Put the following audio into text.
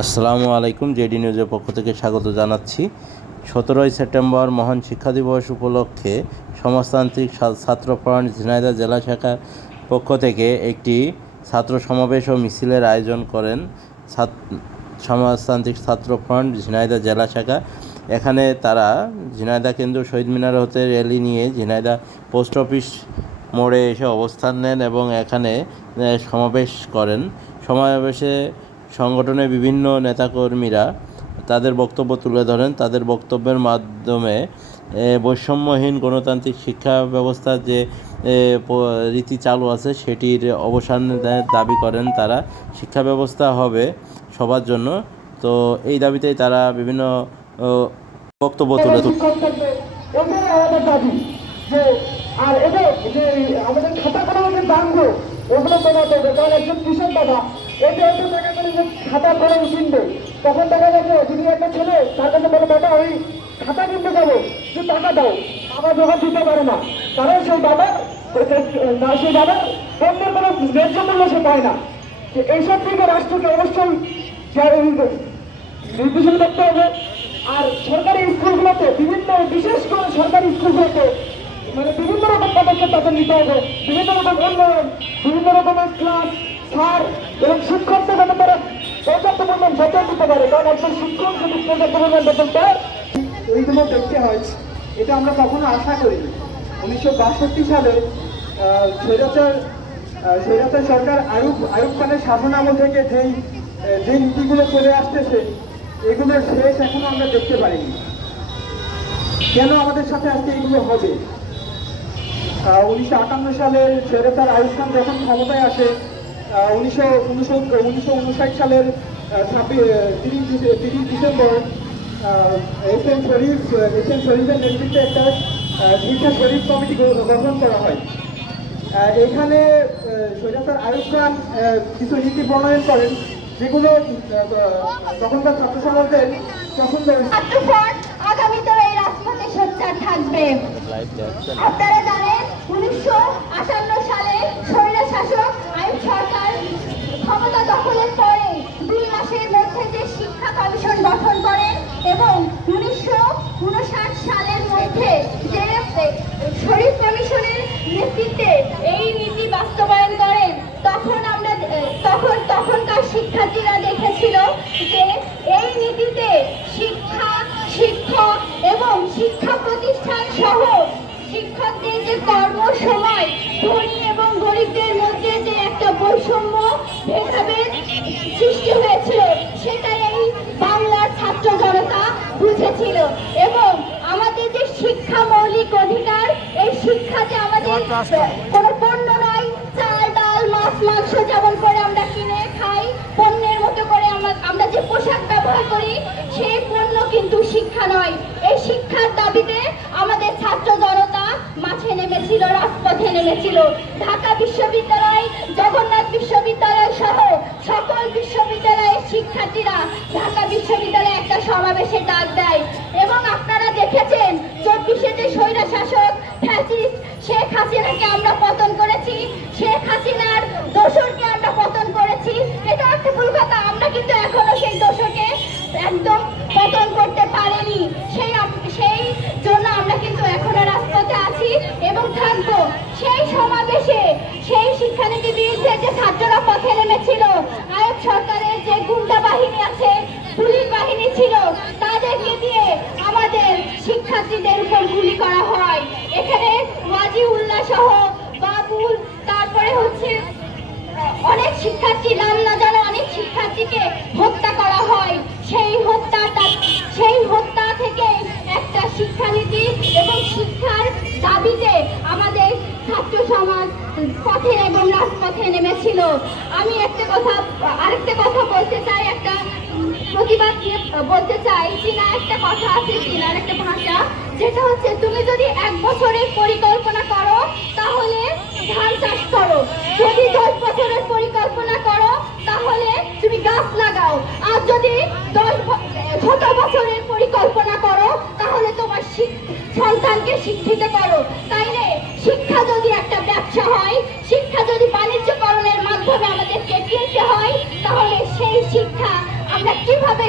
আসসালামু আলাইকুম। জেডি নিউজের পক্ষ থেকে স্বাগত জানাচ্ছি। 17 সেপ্টেম্বর মহান শিক্ষা দিবস উপলক্ষে সমাজতান্ত্রিক ছাত্র ফ্রন্ট ঝিনাইদহ জেলা শাখার পক্ষ থেকে একটি ছাত্র সমাবেশ ও মিছিলের আয়োজন করেন সমাজতান্ত্রিক ছাত্র ফ্রন্ট ঝিনাইদহ জেলা শাখা। এখানে তারা ঝিনাইদহ কেন্দ্র শহীদ মিনার হতে র্যালি নিয়ে ঝিনাইদহ পোস্ট অফিস মোড়ে এসে অবস্থান নেন এবং এখানে সমাবেশ করেন। সমাবেশে সংগঠনের বিভিন্ন নেতাকর্মীরা তাদের বক্তব্য তুলে ধরেন। তাদের বক্তব্যের মাধ্যমে বৈষম্যহীন গণতান্ত্রিক শিক্ষা ব্যবস্থার যে রীতি চালু আছে সেটির অবসান দাবি করেন তারা। শিক্ষা ব্যবস্থা হবে সবার জন্য, তো এই দাবিতেই তারা বিভিন্ন বক্তব্য তুলে ধরেন। আর এটা যে আমাদের খাতা কলমের দামগুলো ওগুলো কমাতে হবে, কারণ একজন কৃষক দাদা এটা এত টাকা করে যে খাতা কলম কিনবে, তখন দেখা যাবে যদি একটা ছেলে তার কাছে বলে বাবা ওই খাতা কিনতে যাবো, যে টাকা দাও, বাবা জোগাড় দিতে পারে না, কারণ সেই বাবার অন্যের কোনো ন্যায্য মূল্য সে পায় না। এইসব থেকে রাষ্ট্রকে অবশ্যই নির্দেশন করতে হবে। আর সরকারি স্কুলগুলোতে বিশেষ করে সরকারি স্কুলগুলোতে বিভিন্ন রকম পদক্ষেপ তাদের নিতে হবে, বিভিন্ন রকম উন্নয়ন, বিভিন্ন রকমের ক্লাস, স্যার এবং শিক্ষকদের যাতে তারা পর্যাপ্ত পরিমাণ বেতন দিতে পারে, কারণ একজন শিক্ষক যদি পর্যাপ্ত পরিমাণ বেতন পায় এইগুলো দেখতে হয়। এটা আমরা কখনো আশা করিনি। 1962 সালে স্বৈরাচার সরকার আইয়ুব খানের শাসনামল থেকে যে নীতিগুলো চলে আসতেছে এগুলোর শেষ এখনো আমরা দেখতে পারিনি। কেন আমাদের সাথে আজকে এগুলো হবে? 1958 সালে স্বৈরাচার আইয়ুব খান যখন ক্ষমতায় আসে, 1959 সালের 30 ডিসেম্বর এস এম শরীফের নেতৃত্বে একটা শিক্ষা শরীফ কমিটি গঠন করা হয়। এখানে স্বৈরাচার আইয়ুব খান কিছু নীতি প্রণয়ন করেন যেগুলো তখনকার ছাত্র সমাজের পছন্দ হয়েছে। আগামীতে এই রাজপথে সোচ্চার থাকবে। আপনারা জানেন 1958 সালে স্বৈর শাসক আইয়ুব সরকার ক্ষমতা দখলের পরে 2 মাসের মধ্যে যে শিক্ষা কমিশন গঠন করেন এবং 1959 সালের মধ্যে যে শরীফ কমিশনের নেতৃত্বে এই নীতি বাস্তবায়ন করেন, তখনকার শিক্ষার্থীরা দেখেছিল যে এই নীতিতে শিক্ষা, শিক্ষক এবং শিক্ষা প্রতিষ্ঠান সহ শিক্ষকদের যে কর্মসময়, ধনী এবং গরিবদের মধ্যে যে একটা বৈষম্য ভেদাভেদ সৃষ্টি হয়েছিল সেটাই এই বাংলার ছাত্র জনতা বুঝেছিল। এবং আমাদের যে শিক্ষা মৌলিক অধিকার, এই শিক্ষাতে আমাদের কোনো পণ্য নয়, চাল ডাল মাছ মাংস যেমন করে আমরা কিনে খাই, পণ্যের মতো করে আমরা যে পোশাক ব্যবহার করি সেই পণ্য কিন্তু শিক্ষা নয়। এই শিক্ষার দাবিতে আমাদের ছাত্র জনতা মাঠে নেমেছিল, রাজপথে নেমেছিল। ঢাকা বিশ্ববিদ্যালয়, জগন্নাথ বিশ্ববিদ্যালয় সহ সকল বিশ্ববিদ্যালয়ের শিক্ষার্থীরা ঢাকা বিশ্ববিদ্যালয়ে একটা সমাবেশে ডাক দেয়। এবং আপনারা দেখেছেন 24-এ যে স্বৈর শাসক ফ্যাসিস্ট শেখ হাসিনাকে আমরা পতন করেছি, শেখ হাসিনার দোসরকে আমরা পতন করেছি। এটা একটা ভুল কথা, আমরা কিন্তু এখনো সেই দোসরকে একদম পতন করতে পারিনি। সেই জন্য আমরা কিন্তু এখনো রাজপথে আছি এবং থাকবো। সেই সমাবেশে সেই শিক্ষানীতির বিরুদ্ধে যে ছাত্ররা পথে নেমেছিল, আইয়ুব সরকারের যে গুন্ডা বাহিনী আছে, পুলিশ বাহিনী ছিল, তাদেরকে দিয়ে আমাদের শিক্ষার্থীদের উপর গুলি করা হয়। এখানে ওয়াজিউল্লাহ সহ বাবুল, তারপরে হচ্ছে অনেক শিক্ষার্থী, নাম না জানা অনেক শিক্ষার্থীকে হত্যা করা হয়। সেই হত্যা থেকে একটা শিক্ষানীতি এবং শিক্ষার দাবিতে আমাদের ছাত্র সমাজ পথে এবং রাজপথে নেমেছিল। আমি আরেকটা কথা বলতে চাই, একটা প্রতিবাদ নিয়ে বলতে চাই। চীনা একটা কথা আছে, চীনার একটা ভাষা, যেটা হচ্ছে তুমি যদি 1 বছরের পরিকল্পনা করো তাহলে ধান চাষ করো, যদি 10 বছরের পরিকল্পনা করো তাহলে তুমি গাছ লাগাও, আর যদি 10 বছরের পরিকল্পনা করো তাহলে তোমার সন্তানকে শিক্ষিত করো। তাইলে শিক্ষা যদি একটা ব্যবসা হয়, শিক্ষা যদি বাণিজ্যকরণের মাধ্যমে আমাদেরকে কিনতে হয়, তাহলে সেই শিক্ষা আমরা কিভাবে